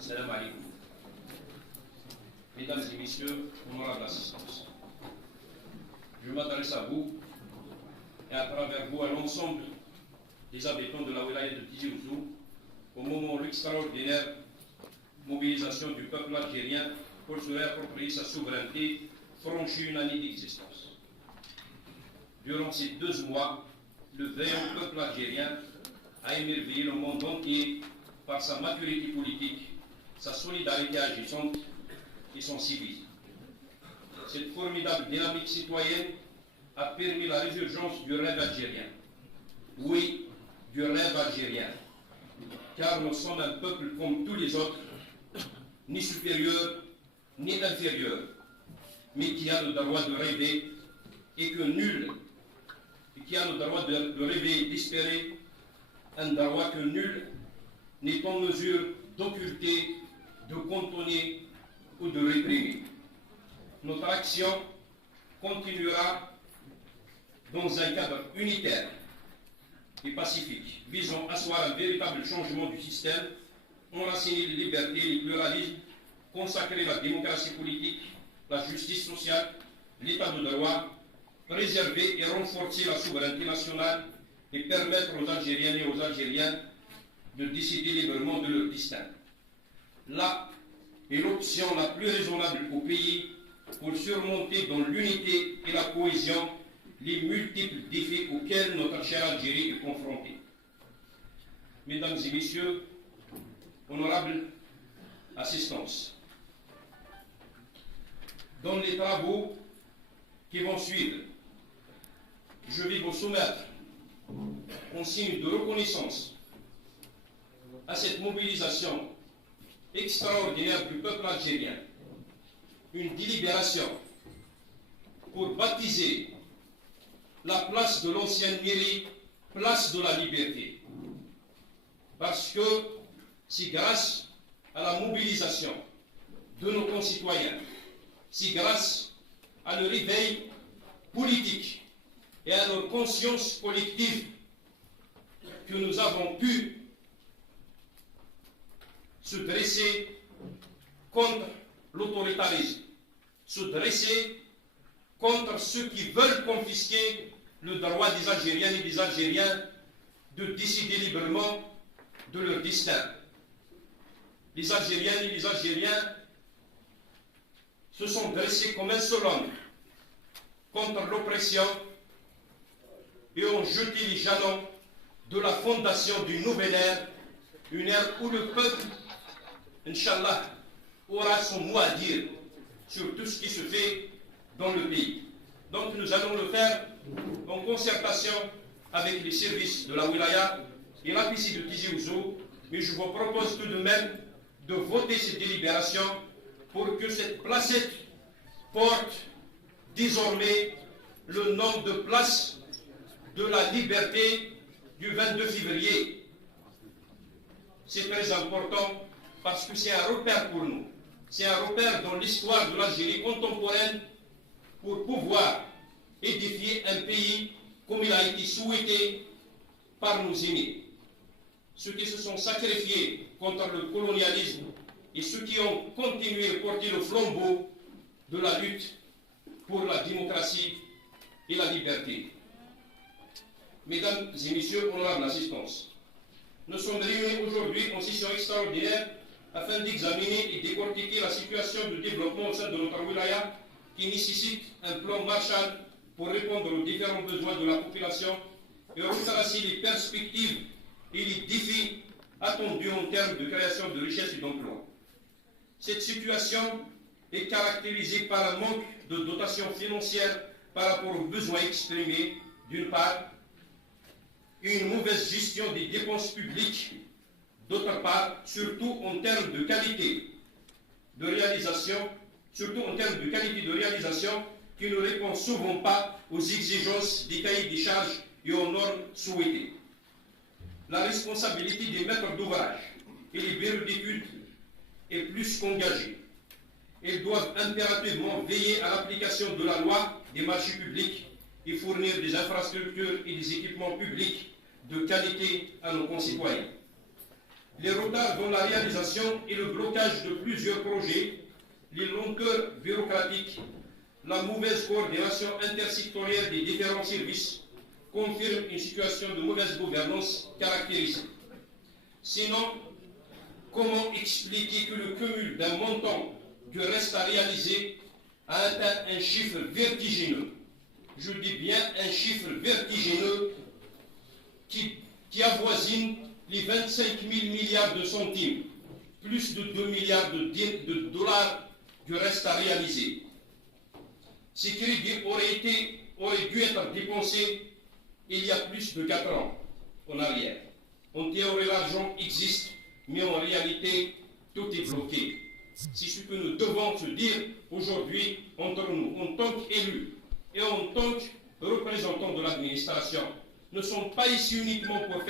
Salam alaikum. Mesdames et messieurs, honorable assistance, je m'adresse à vous et à travers vous à l'ensemble des habitants de la wilaya de Tizi Ouzou au moment où l'extraordinaire mobilisation du peuple algérien pour se réapproprier sa souveraineté franchit une année d'existence. Durant ces 2 mois, le vaillant peuple algérien a émerveillé le monde entier par sa maturité politique, sa solidarité agissante et son civisme. Cette formidable dynamique citoyenne a permis la résurgence du rêve algérien. Oui, du rêve algérien, car nous sommes un peuple comme tous les autres, ni supérieur, ni inférieur, mais qui a le droit de rêver et que nul, qui a le droit de rêver et d'espérer, un droit que nul n'est en mesure d'occulter, de contenir ou de réprimer. Notre action continuera dans un cadre unitaire et pacifique, visant à asseoir un véritable changement du système, enraciner les libertés, les pluralismes, consacrer la démocratie politique, la justice sociale, l'état de droit, préserver et renforcer la souveraineté nationale et permettre aux Algériennes et aux Algériens de décider librement de leur destin. Là est l'option la plus raisonnable au pays pour surmonter dans l'unité et la cohésion les multiples défis auxquels notre chère Algérie est confrontée. Mesdames et messieurs, honorables assistance, dans les travaux qui vont suivre, je vais vous soumettre en signe de reconnaissance à cette mobilisation extraordinaire du peuple algérien, une délibération pour baptiser la place de l'ancienne mairie, place de la liberté. Parce que c'est grâce à la mobilisation de nos concitoyens, c'est grâce à leur réveil politique et à leur conscience collective que nous avons pu se dresser contre l'autoritarisme, se dresser contre ceux qui veulent confisquer le droit des Algériennes et des Algériens de décider librement de leur destin. Les Algériennes et les Algériens se sont dressés comme un seul homme contre l'oppression et ont jeté les jalons de la fondation d'une nouvelle ère, une ère où le peuple, Inch'Allah, aura son mot à dire sur tout ce qui se fait dans le pays. Donc nous allons le faire en concertation avec les services de la wilaya et l'APC de Tizi Ouzou, mais je vous propose tout de même de voter cette délibération pour que cette placette porte désormais le nom de place de la liberté du 22 février. C'est très important parce que c'est un repère pour nous. C'est un repère dans l'histoire de l'Algérie contemporaine pour pouvoir édifier un pays comme il a été souhaité par nos aînés. Ceux qui se sont sacrifiés contre le colonialisme et ceux qui ont continué à porter le flambeau de la lutte pour la démocratie et la liberté. Mesdames et messieurs, honorables assistance, nous sommes réunis aujourd'hui en session extraordinaire afin d'examiner et décortiquer la situation de développement au sein de notre wilaya qui nécessite un plan Marshall pour répondre aux différents besoins de la population et retracer les perspectives et les défis attendus en termes de création de richesses et d'emplois. Cette situation est caractérisée par un manque de dotation financière par rapport aux besoins exprimés, d'une part, et une mauvaise gestion des dépenses publiques, d'autre part, surtout en termes de qualité de réalisation, qui ne répond souvent pas aux exigences des cahiers des charges et aux normes souhaitées. La responsabilité des maîtres d'ouvrage et les bureaux d'études est plus qu'engagée. Ils doivent impérativement veiller à l'application de la loi des marchés publics et fournir des infrastructures et des équipements publics de qualité à nos concitoyens. les retards dans la réalisation et le blocage de plusieurs projets, les longueurs bureaucratiques, la mauvaise coordination intersectorielle des différents services confirment une situation de mauvaise gouvernance caractérisée. Sinon, comment expliquer que le cumul d'un montant de reste à réaliser a atteint un chiffre vertigineux? Je dis bien un chiffre vertigineux qui avoisine les 25 000 milliards de centimes, plus de 2 milliards de dollars de reste à réaliser. Ces crédits auraient dû être dépensés il y a plus de 4 ans en arrière. En théorie, l'argent existe, mais en réalité, tout est bloqué. C'est ce que nous devons se dire aujourd'hui entre nous, en tant qu'élus et en tant que représentants de l'administration. Nous ne sommes pas ici uniquement pour faire